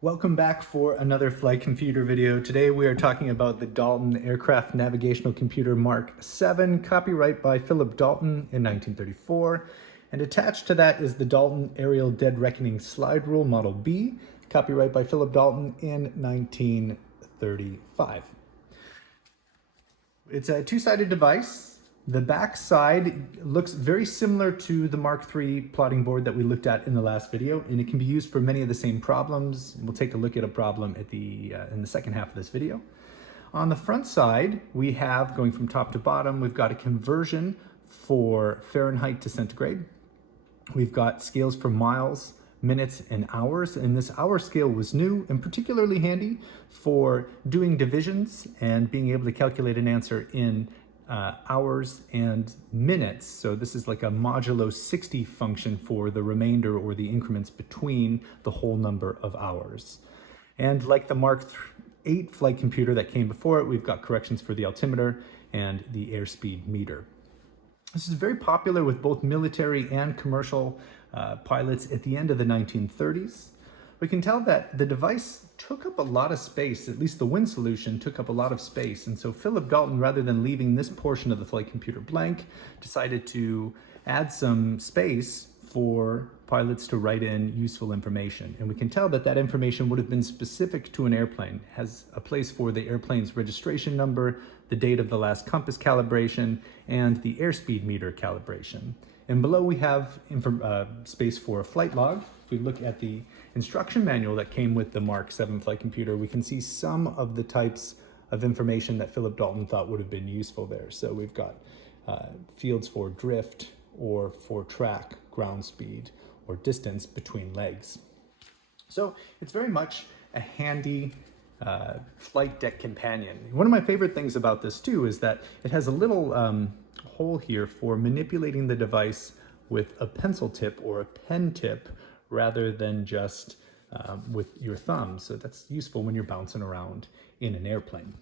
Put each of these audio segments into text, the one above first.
Welcome back for another flight computer video. Today we are talking about the Dalton Aircraft Navigational Computer Mark VII, copyright by Philip Dalton in 1934. And attached to that is the Dalton Aerial Dead Reckoning Slide Rule Model B, copyright by Philip Dalton in 1935. It's a two-sided device. The back side looks very similar to the Mark III plotting board that we looked at in the last video, and it can be used for many of the same problems. We'll take a look at a problem at in the second half of this video. On the front side, we have, going from top to bottom, we've got a conversion for Fahrenheit to centigrade. We've got scales for miles, minutes, and hours, and this hour scale was new and particularly handy for doing divisions and being able to calculate an answer in hours and minutes. So this is like a modulo 60 function for the remainder or the increments between the whole number of hours. And like the Mark VIII flight computer that came before it, we've got corrections for the altimeter and the airspeed meter. This is very popular with both military and commercial pilots at the end of the 1930s. We can tell that the device took up a lot of space, at least the wind solution took up a lot of space. And so Philip Dalton, rather than leaving this portion of the flight computer blank, decided to add some space for pilots to write in useful information. And we can tell that that information would have been specific to an airplane, has a place for the airplane's registration number, the date of the last compass calibration, and the airspeed meter calibration. And below we have space for a flight log. If we look at the instruction manual that came with the Mark VII flight computer, we can see some of the types of information that Philip Dalton thought would have been useful there. So we've got fields for drift or for track, ground speed, or distance between legs. So it's very much a handy flight deck companion. One of my favorite things about this too is that it has a little hole here for manipulating the device with a pencil tip or a pen tip rather than just with your thumb. So that's useful when you're bouncing around in an airplane.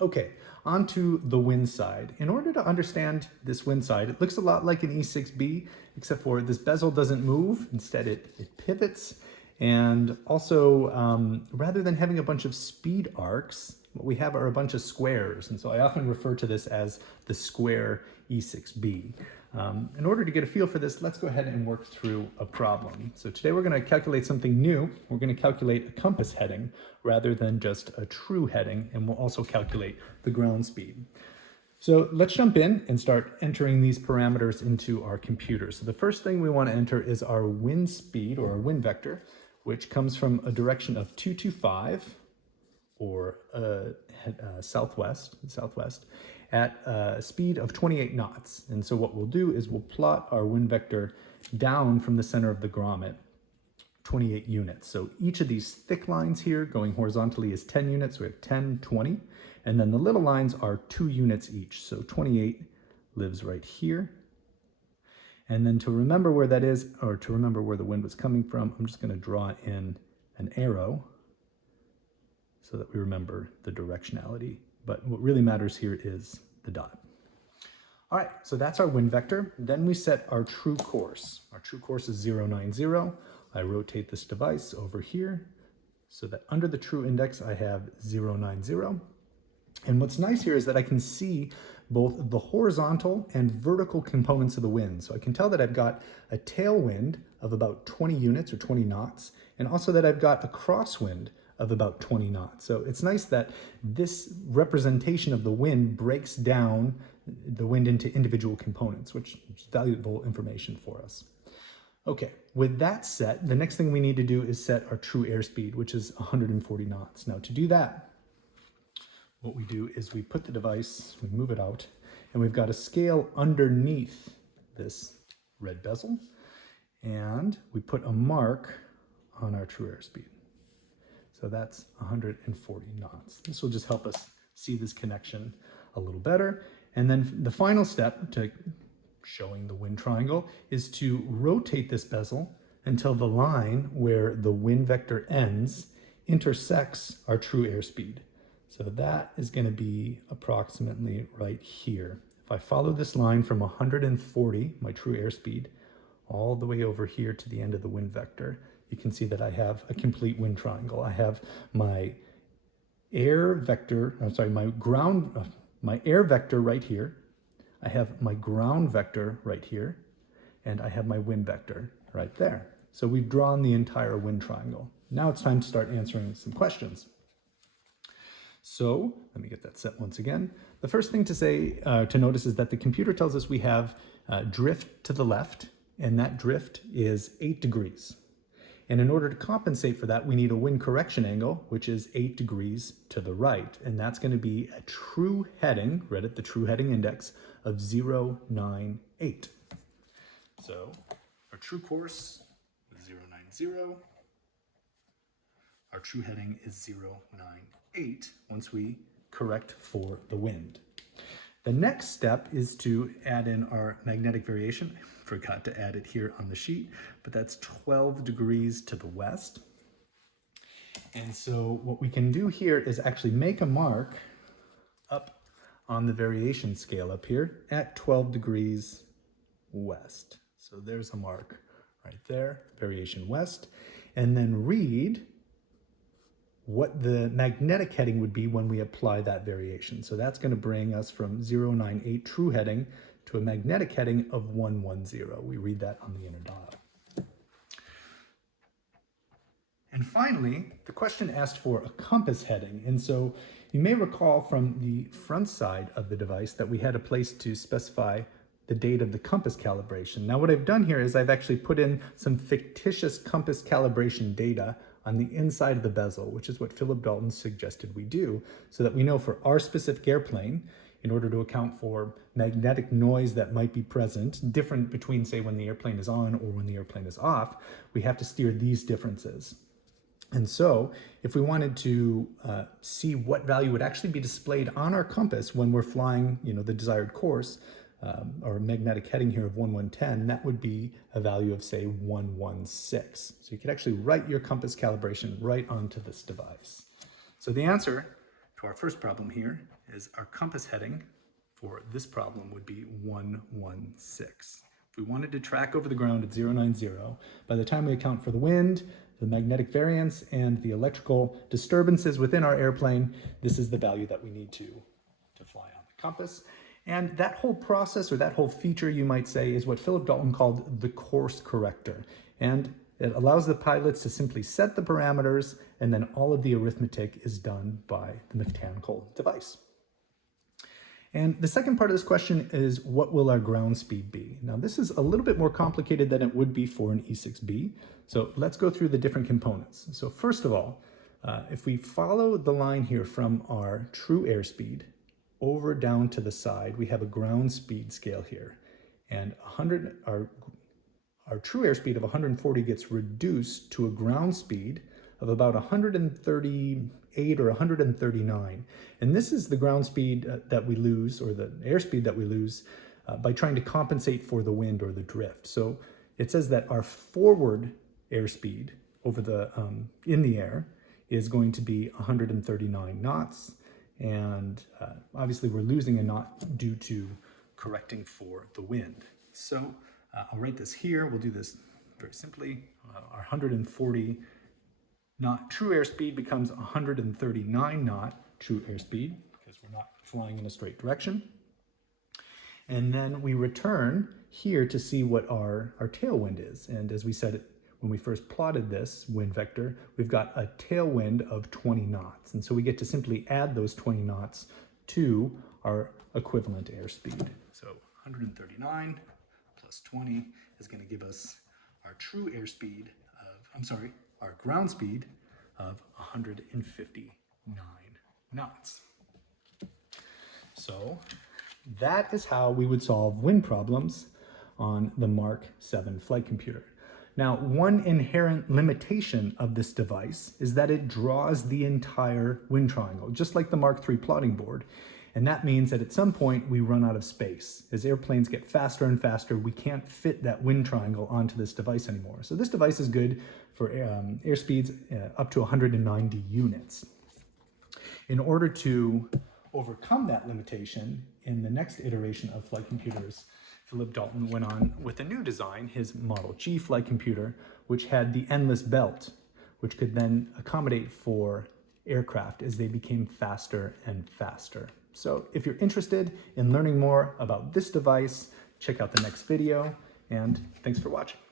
Okay, onto the wind side. In order to understand this wind side, it looks a lot like an E-6B, except for this bezel doesn't move. Instead, it pivots. And also, rather than having a bunch of speed arcs, what we have are a bunch of squares. And so I often refer to this as the square E-6B. In order to get a feel for this, let's go ahead and work through a problem. So today we're going to calculate something new. We're going to calculate a compass heading rather than just a true heading, and we'll also calculate the ground speed. So let's jump in and start entering these parameters into our computer. So the first thing we want to enter is our wind speed, or our wind vector, which comes from a direction of 225, or southwest, at a speed of 28 knots. And so what we'll do is we'll plot our wind vector down from the center of the grommet, 28 units. So each of these thick lines here going horizontally is 10 units. We have 10, 20. And then the little lines are 2 units each. So 28 lives right here. And then to remember where that is, or to remember where the wind was coming from, I'm just going to draw in an arrow so that we remember the directionality. But what really matters here is the dot. All right, so that's our wind vector. Then we set our true course. Our true course is 090. I rotate this device over here so that under the true index I have 090. And what's nice here is that I can see both the horizontal and vertical components of the wind. So I can tell that I've got a tailwind of about 20 units or 20 knots, and also that I've got a crosswind of about 20 knots. So it's nice that this representation of the wind breaks down the wind into individual components, which is valuable information for us. Okay, with that set, the next thing we need to do is set our true airspeed, which is 140 knots. Now to do that, what we do is we put the device, we move it out, and we've got a scale underneath this red bezel, and we put a mark on our true airspeed. So that's 140 knots. This will just help us see this connection a little better. And then the final step to showing the wind triangle is to rotate this bezel until the line where the wind vector ends intersects our true airspeed. So that is going to be approximately right here. If I follow this line from 140, my true airspeed, all the way over here to the end of the wind vector, you can see that I have a complete wind triangle. I have my air vector, my air vector right here. I have my ground vector right here, and I have my wind vector right there. So we've drawn the entire wind triangle. Now it's time to start answering some questions. So let me get that set once again. The first thing to notice is that the computer tells us we have drift to the left, and that drift is 8 degrees. And in order to compensate for that, we need a wind correction angle, which is 8 degrees to the right. And that's going to be a true heading, right at the true heading index, of 098. So our true course is 090. Our true heading is 098 once we correct for the wind. The next step is to add in our magnetic variation. I forgot to add it here on the sheet, but that's 12 degrees to the west. And so what we can do here is actually make a mark up on the variation scale up here at 12 degrees west. So there's a mark right there, variation west, and then read what the magnetic heading would be when we apply that variation. So that's going to bring us from 098 true heading to a magnetic heading of 110. We read that on the inner dial. And finally, the question asked for a compass heading. And so you may recall from the front side of the device that we had a place to specify the date of the compass calibration. Now what I've done here is I've actually put in some fictitious compass calibration data on the inside of the bezel, which is what Philip Dalton suggested we do, so that we know for our specific airplane, in order to account for magnetic noise that might be present, different between, say, when the airplane is on or when the airplane is off, we have to steer these differences. And so if we wanted to see what value would actually be displayed on our compass when we're flying, the desired course, or magnetic heading here of 1110, that would be a value of, say, 116. So you could actually write your compass calibration right onto this device. So the answer to our first problem here is our compass heading for this problem would be 116. If we wanted to track over the ground at 090, by the time we account for the wind, the magnetic variance, and the electrical disturbances within our airplane, this is the value that we need to fly on the compass. And that whole process, or that whole feature, you might say, is what Philip Dalton called the course corrector. And it allows the pilots to simply set the parameters, and then all of the arithmetic is done by the mechanical device. And the second part of this question is, what will our ground speed be? Now, this is a little bit more complicated than it would be for an E-6B. So let's go through the different components. So first of all, if we follow the line here from our true airspeed over down to the side, we have a ground speed scale here. And our true airspeed of 140 gets reduced to a ground speed of about 138 or 139. And this is the ground speed that we lose, or the airspeed that we lose, by trying to compensate for the wind or the drift. So it says that our forward airspeed over in the air is going to be 139 knots. And obviously we're losing a knot due to correcting for the wind. So I'll write this here. We'll do this very simply. Our 140 knot true airspeed becomes 139 knot true airspeed, because we're not flying in a straight direction. And then we return here to see what our tailwind is. And as we said when we first plotted this wind vector, we've got a tailwind of 20 knots. And so we get to simply add those 20 knots to our equivalent airspeed. So 139 plus 20 is going to give us our true airspeed of, our ground speed of 159 knots. So that is how we would solve wind problems on the Mark VII flight computer. Now, one inherent limitation of this device is that it draws the entire wind triangle, just like the Mark III plotting board. And that means that at some point we run out of space. As airplanes get faster and faster, we can't fit that wind triangle onto this device anymore. So this device is good for airspeeds up to 190 units. In order to overcome that limitation, in the next iteration of flight computers, Philip Dalton went on with a new design, his Model G flight computer, which had the endless belt, which could then accommodate for aircraft as they became faster and faster. So if you're interested in learning more about this device, check out the next video, and thanks for watching.